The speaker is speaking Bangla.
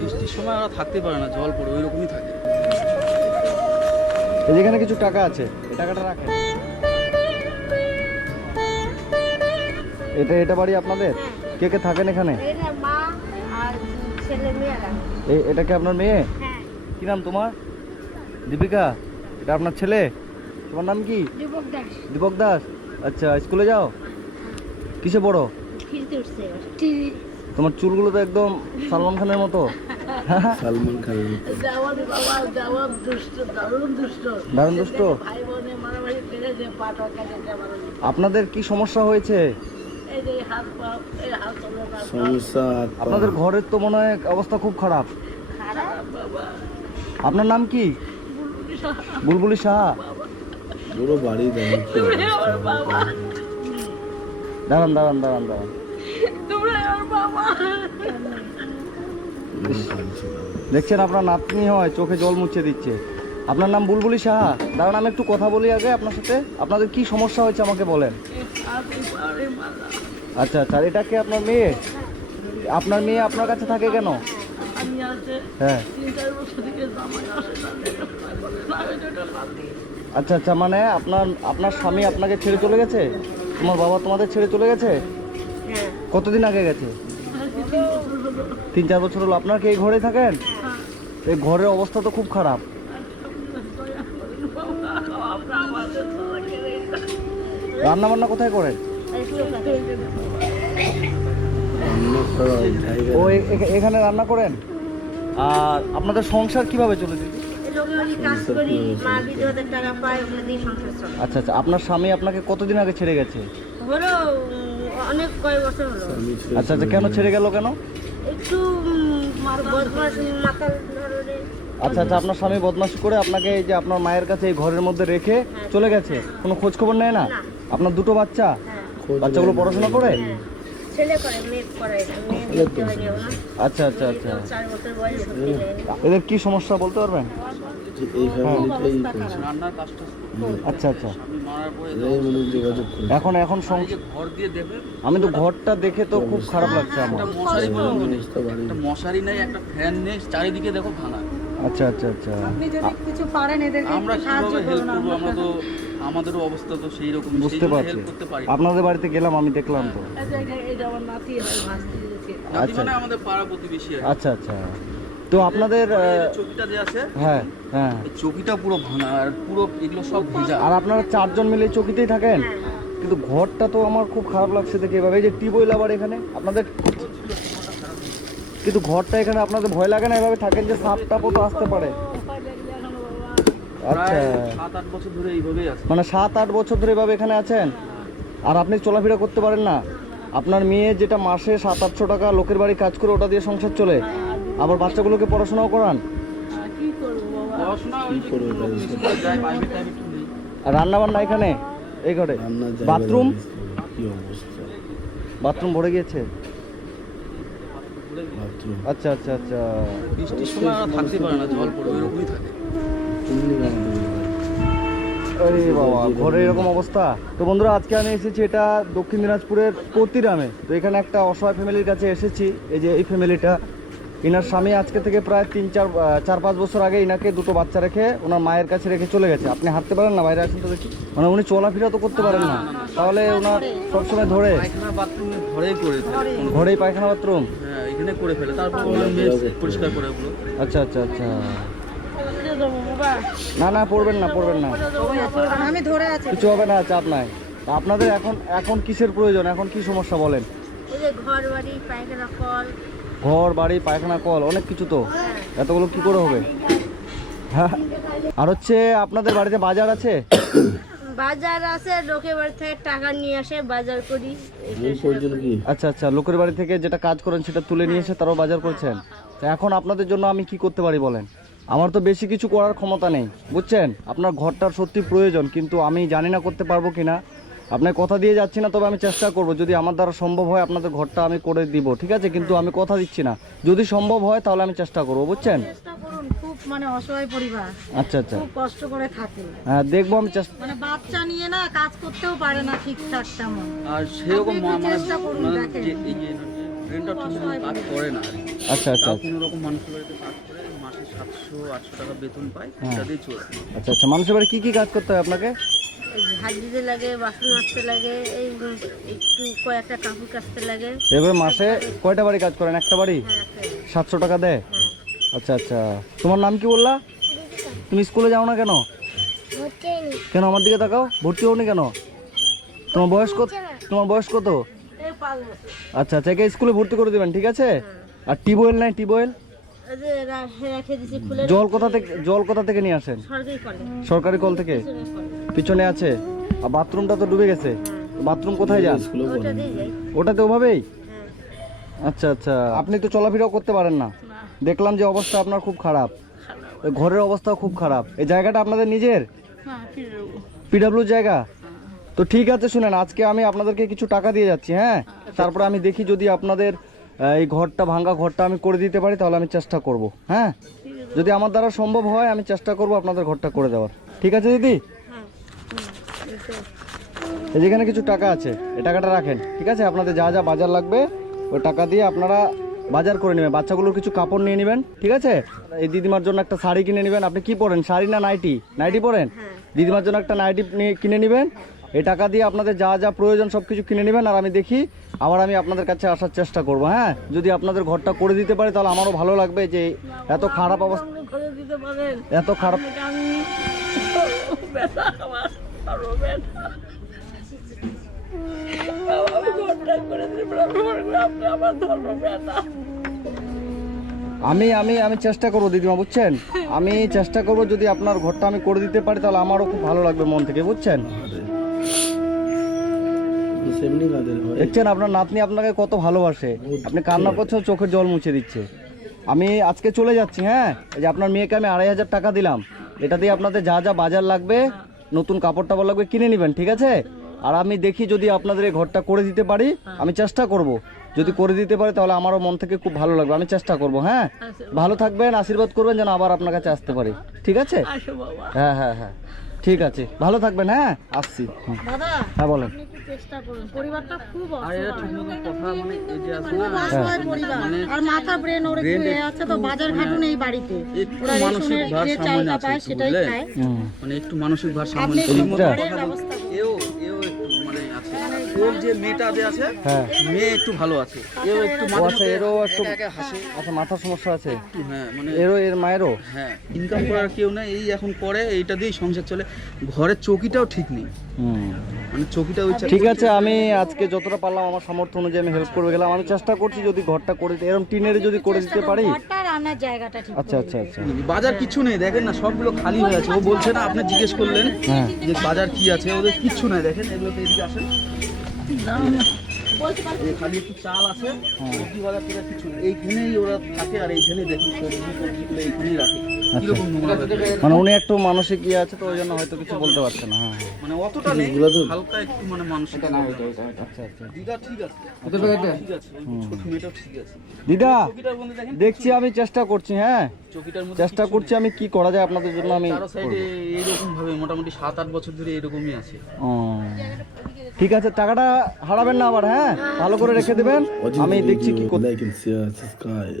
বৃষ্টির সময় ওরা থাকতে পারে না, জল পড়ে ওই রকমই থাকে। যেখানে কিছু টাকা আছে, এই টাকাটা রাখেন। এটা বাড়ি আপনাদের? কে কে থাকেন এখানে? এটা কি আপনার মেয়ে? কি নাম তোমার? দীপিকা। এটা আপনার ছেলে? তোমার নাম কি? দীপক দাস। আচ্ছা, স্কুলে যাও? কিসে পড়ো? তোমার চুলগুলো তো একদম সালমান খানের মতো। সালমান খান দারুণ দুষ্ট। আপনাদের কি সমস্যা হয়েছে? সমস্যা আপনাদের ঘরের তো মনে হয় অবস্থা খুব খারাপ। আপনার নাম কি? বুলবুলি সাহা। পুরো বাড়ি দাঁড়ান। দেখছেন আপনার নাতনি হয়, চোখে জল মুছে দিচ্ছে। আপনার নাম বুলবুলি সাহা। দাঁড়ান, আমি একটু কথা বলি আগে আপনার সাথে। আপনাদের কি সমস্যা হয়েছে আমাকে বলেন। আচ্ছা, এটা কি আপনার মেয়ে? আপনার মেয়ে আপনার কাছে থাকে কেন? হ্যাঁ। আচ্ছা, মানে আপনার স্বামী আপনাকে ছেড়ে চলে গেছে? তোমার বাবা তোমাদের ছেড়ে চলে গেছে? কতদিন আগে গেছে? 3-4 বছর হলো। আপনার কি এই ঘরে থাকেন? এই ঘরের অবস্থা তো খুব খারাপ। রান্না বান্না কোথায় করেন? ও এখানে রান্না করেন? আর আপনাদের সংসার কিভাবে চলে দিচ্ছে? আচ্ছা, আপনার স্বামী আপনাকে কতদিন আগে ছেড়ে গেছে? অনেক কয়েক বছর হলো। আচ্ছা, কেন ছেড়ে গেল কেন? একটু বদমাশি মাতাল ধরে। আচ্ছা, আপনার স্বামী বদমাশি করে আপনাকে এই যে আপনার মায়ের কাছে এই ঘরের মধ্যে রেখে চলে গেছে? কোনো খোঁজ খবর নেয় না? আপনার দুটো বাচ্চা, বাচ্চাগুলো পড়াশোনা করে? ছেলে করে, মেয়ে করে না। আচ্ছা। 4 বছর বয়স হতে যায়। এদের কি সমস্যা বলতে পারবেন? রান্নার কাজটা আচ্ছা। এখন ঘর দিয়ে দেবে। আমি তো ঘরটা দেখে তো খুব খারাপ লাগছে আমার। একটা মশারি নেই, একটা ফ্যান নেই, চারিদিকে দেখো ভাঙা। আচ্ছা। আপনি যদি কিছু পারেন এদেরকে আমরা সাহায্য কিভাবে হেল্প করুন। করবো? আমরা তো আমাদেরও অবস্থা তো সেই রকম, বুঝতে পারছি। হেল্প করতে পারি। আপনাদের বাড়িতে গেলাম, আমি দেখলাম তো। নাতি মানে আমাদের পাড়া প্রতিবেশী আর কি। আচ্ছা। তো আপনাদের চৌকিটা যে আছে, হ্যাঁ, এই চৌকিটা পুরো ভাঙা আর পুরো এগুলো সব ভেজা। আর আপনারা 4 জন মিলে চৌকিতেই থাকেন? কিন্তু ঘরটা তো আমার খুব খারাপ লাগছে দেখে। এভাবে এই যে টিউবওয়েল আবার এখানে আপনাদের, কিন্তু ঘরটা এখানে আপনাদের ভয় লাগে না এভাবে থাকেন যে সাপ টাপও তো আসতে পারে? আচ্ছা, 7-8 বছর ধরে এইভাবেই আছে। মানে 7-8 বছর ধরে এভাবে এখানে আছেন? আর আপনি চলাফেরা করতে পারেন না? আপনার মেয়ে যেটা মাসে 700-800 টাকা লোকের বাড়ি কাজ করে ওটা দিয়ে সংসার চলে, আবার বাচ্চাগুলোকে পড়াশোনাও করান। পড়াশোনা ওই স্কুলে যায়, প্রাইভেট নেই। আর রান্না বান্না এখানে এই ঘরে? বাথরুম ভরে গিয়েছে? আচ্ছা। বৃষ্টির সময় ওরা থাকতে পারে না, জল পড়ে ওই রকমই থাকে। আরে বাবা, ঘরে এরকম অবস্থা। তো বন্ধুরা, আজকে আমি এসেছি এটা দক্ষিণ দিনাজপুরের কর্তিরামে। তো এখানে একটা অসহায় ফ্যামিলির কাছে এসেছি। এই যে এই ফ্যামিলিটা, ইনার স্বামী আজকে থেকে প্রায় 4-5 বছর আগে ইনাকে দুটো বাচ্চা রেখে ওনার মায়ের কাছে রেখে চলে গেছে। আপনি হাঁটতে পারেন না? বাইরে আসেন তো দেখি। মানে উনি চলাফেরা তো করতে পারেন না, তাহলে ওনার সবসময় ধরে পায়খানা বাথরুম ঘরেই করে ফেলে। ঘরেই পায়খানা বাথরুম? হ্যাঁ, এখানে করে ফেলে, তারপর ওনার মেয়ে পরিষ্কার করে ওগুলো। আচ্ছা। না, পড়বেন না। আমি ধরে আছি। কিছু হবে না, চাপ নাই। আপনাদের এখন কিসের প্রয়োজন? এখন কি সমস্যা বলেন? এই যে ঘর বাড়ি পায়খানা কল। ঘর বাড়ি পায়খানা কল, অনেক কিছু তো। এতগুলো কি করে হবে? হ্যাঁ। আর হচ্ছে আপনাদের বাড়িতে বাজার আছে? বাজার আছে, লোকের বাড়ি থেকে টাকা নিয়ে আসে, বাজার করি। আচ্ছা, লোকের বাড়ি থেকে যেটা কাজ করেন সেটা তুলে নিয়ে এসে তারাও বাজার করছেন। তো এখন আপনাদের জন্য আমি কি করতে পারি বলেন? আমার তো বেশি কিছু করার ক্ষমতা নেই, বুঝছেন? আপনার ঘরটার সত্যি প্রয়োজন, কিন্তু আমি জানি না করতে পারবো কিনা। আপনার কথা দিয়ে যাচ্ছি না, তবে আমি চেষ্টা করব যদি আমার দ্বারা সম্ভব হয় আপনাদের ঘরটা আমি করে দিব, ঠিক আছে? কিন্তু আমি কথা দিচ্ছি না, যদি সম্ভব হয় তাহলে আমি চেষ্টা করব, বুঝছেন? চেষ্টা করুন, খুব মানে অসহায় পরিবার, আচ্ছা আচ্ছা, খুব কষ্ট করে থাকে, হ্যাঁ দেখবো আমি চেষ্টা। মানে বাচ্চা নিয়ে না কাজ করতেও পারে না ঠিকঠাক তেমন। আর সেরকম আপনি একটু মানে চেষ্টা করুন, মানে দেখেন। যে এই যে ব্রেনটা ঠিক কাজ করে না আর কি। আচ্ছা আচ্ছা তাও কোনো রকম মানুষের বাড়িতে কাজ করে মাসে 700-800 টাকা বেতন পায়, সেটা দিয়ে চলে। আচ্ছা আচ্ছা। মানুষের বাড়ি কি কি কাজ করতে হয় আপনাকে? এই ভাত দিতে লাগে, বাসন মাজতে লাগে, এই একটু কয়েকটা কাপড় কাচতে লাগে। এভাবে মাসে কয়টা বাড়ি কাজ করেন? একটা বাড়ি হ্যাঁ, একটা। 700 টাকা দেয়? হ্যাঁ। আচ্ছা আচ্ছা। তোমার নাম কি বললা? তুমি স্কুলে যাও না কেন? কেন আমার দিকে তাকাও, ভর্তি হওনি কেন? তোমার বয়স কত? তোমার বয়স কত? এই 5 বছর। আচ্ছা আচ্ছা, একে স্কুলে ভর্তি করে দিবেন, ঠিক আছে? আর টিউবওয়েল নাই? টিউবওয়েল এই যে রেখে দিছি খুলে। জল কোথা থেকে নিয়ে আসেন? সরকারি করে। সরকারি কল থেকে? পিছনে আছে। আর বাথরুমটা তো ডুবে গেছে, বাথরুম কোথায় যান? স্কুলে পড়ে ওটা দিয়ে যাই। ওটাতে ওভাবেই? হ্যাঁ। আচ্ছা আচ্ছা। আপনি তো চলাফেরাও করতে পারেন না, না, দেখলাম যে অবস্থা আপনার খুব খারাপ, খারাপ। ওই ঘরের অবস্থাও খুব খারাপ। এই জায়গাটা আপনাদের নিজের? হ্যাঁ, ফিরে যাবো। পিডাব্লিউ জায়গা? তো ঠিক আছে, শুনেন, আজকে আমি আপনাদেরকে কিছু টাকা দিয়ে যাচ্ছি, হ্যাঁ? তারপরে আমি দেখি যদি আপনাদের এই ঘরটা, ভাঙা ঘরটা আমি করে দিতে পারি তাহলে আমি চেষ্টা করব, হ্যাঁ? যদি আমার দ্বারা সম্ভব হয় আমি চেষ্টা করব আপনাদের ঘরটা করে দেওয়ার, ঠিক আছে দিদি? হ্যাঁ। এই যেখানে কিছু টাকা আছে, এই টাকাটা রাখেন, ঠিক আছে? আপনাদের যা যা বাজার লাগবে ওই টাকা দিয়ে আপনারা বাজার করে নেবেন। বাচ্চাগুলোর কিছু কাপড় নিয়ে নেবেন, ঠিক আছে? এই দিদিমার জন্য একটা শাড়ি কিনে নেবেন। আপনি কি পরেন, শাড়ি না নাইটি? নাইটি পরেন? দিদিমার জন্য একটা নাইটি কিনে নেবেন। এই টাকা দিয়ে আপনাদের যা যা প্রয়োজন সব কিছু কিনে নেবেন। আর আমি দেখি আবার আমি আপনাদের কাছে আসার চেষ্টা করব, হ্যাঁ? যদি আপনাদের ঘরটা করে দিতে পারি তাহলে আমারও ভালো লাগবে, যে এত খারাপ অবস্থা, আপনি করে দিতে পারেন। এত খারাপ। আমি ব্যথা, আমার আরো ব্যথা। আমি ঘরটা করে দিতে পারবো, আপনি আমার ধরো ব্যথা। আমি আমি আমি চেষ্টা করবো দিদিমা, বুঝছেন? আমি চেষ্টা করব, যদি আপনার ঘরটা আমি করে দিতে পারি তাহলে আমারও খুব ভালো লাগবে মন থেকে, বুঝছেন? সেমনি কাদের হয়। দেখছেন আপনার নাতনি আপনাকে কত ভালোবাসে, আপনি কান্না করছেন, চোখের জল মুছে দিচ্ছে। আমি আজকে চলে যাচ্ছি, হ্যাঁ? এই যে আপনার মেয়েকে আমি 2500 টাকা দিলাম, এটা দিয়ে আপনাদের যা যা বাজার লাগবে, নতুন কাপড় টাপড় লাগবে কিনে নেবেন, ঠিক আছে? আর আমি দেখি যদি আপনাদের এই ঘরটা করে দিতে পারি, আমি চেষ্টা করব। যদি করে দিতে পারি তাহলে আমারও মন থেকে খুব ভালো লাগবে, আমি চেষ্টা করব, হ্যাঁ? ভালো থাকবেন, আশীর্বাদ করবেন যেন আবার আপনার কাছে আসতে পারি, ঠিক আছে? আসো বাবা। হ্যাঁ হ্যাঁ হ্যাঁ, ঠিক আছে, ভালো থাকবেন, হ্যাঁ? আসছি। দাদা হ্যাঁ বলেন। আপনি একটু চেষ্টা করুন, পরিবারটা খুব আর এরা ঠিক মতো কথা মানে এই যে আছে না, খুব অসহায় পরিবার, আর মাথা ব্রেন ওর একটু এ আছে তো, বাজার ঘাটুন এই বাড়িতে একটু ওরা মানসিক রেশনের ভার যে সামনে চালটা আছে পায় একটু, সেটাই বুঝলে? খায়। মানে একটু মানসিক ভার সামনে আপনি একটু এদিকটা? ঘরের ব্যবস্থা করুন। এও একটু মানে আছে, ওর যে মেয়েটা যে আছে, হ্যাঁ। মেয়ে একটু ভালো আছে, এও একটু ও মাঝে আচ্ছা, মধ্যে এরও একটু একা একা হাসে আচ্ছা, মাথার সমস্যা আছে? একটু, হ্যাঁ মানে এর মায়েরও? হ্যাঁ, ইনকাম করার কেউ নেই, এই এখন করে এইটা দিয়েই সংসার চলে। ঘরের চৌকিটাও ঠিক নেই, মানে চৌকিটা ওই ঠিক আছে, আমি আজকে যতটা পারলাম আমার সামর্থ্য অনুযায়ী আমি হেল্প করে গেলাম। আমি চেষ্টা করছি যদি ঘরটা করে দিতে, এরকম টিনের যদি করে দিতে পারি। ঘরটা রান্নার জায়গাটা ঠিক আচ্ছা আচ্ছা আচ্ছা, বাজার কিছু নেই, দেখেন না সবগুলো খালি হয়ে আছে। ও বলছে না, আপনি জিজ্ঞেস করলেন হ্যাঁ। যে বাজার কি আছে, ওদের কিচ্ছু নাই। দেখেন এগুলো তো এদিকে আসেন, এই খালি একটু চাল আছে, সবজি বাজার থেকে কিছু নেই। এইখানেই ওরা থাকে, আর এইখানে দেখুন সবজিগুলো এইখানেই রাখে। কিরকম নোংরা হয়ে থাকে। মানে উনি একটু মানসিক ইয়ে আছে তো, ওই জন্য হয়তো কিছু বলতে পারছে না। হ্যাঁ হ্যাঁ। মানে অতটা নেই, এগুলো তো- হালকা একটু মানে মানসিক। আচ্ছা আচ্ছা। দিদা ঠিক আছে, ঠিক আছে, ওই ছোট মেয়েটাও ঠিক আছে। দিদা চৌকিটার মধ্যে দেখেন, দেখছি, আমি চেষ্টা করছি, হ্যাঁ চৌকিটার মধ্যে চেষ্টা করছি, আমি কি করা যায় আপনাদের জন্য আমি চারো সাইডে এইরকম ভাবে মোটামুটি 7-8 বছর ধরে এরকমই আছে। ও, ঠিক আছে, টাকাটা হারাবেন না আবার, হ্যাঁ? ভালো করে রেখে দেবেন, আমি দেখছি কি করতে। Like and share, subscribe.